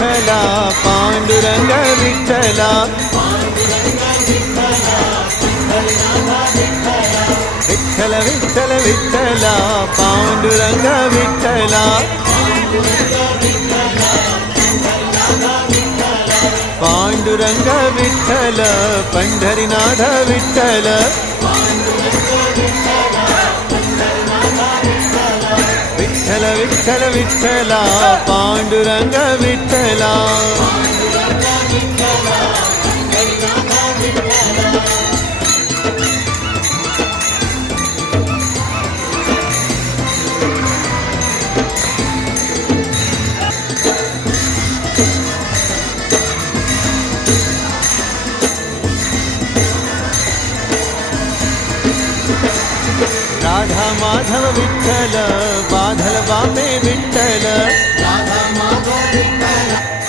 विठ्ठला पांडुरंग विठ्ठला विठ्ठल विठ्ठल विठ्ठला पांडुरंग विठ्ठला पांडुरंग विठ्ठल पंढरीनाथ विठ्ठल विठ्ठल विठ्ठल विठ्ठला पांडुरंग विठ्ठला राधा माधव विठ्ठल बाधल बामे विठ्ठल राधा माधव विठ्ठल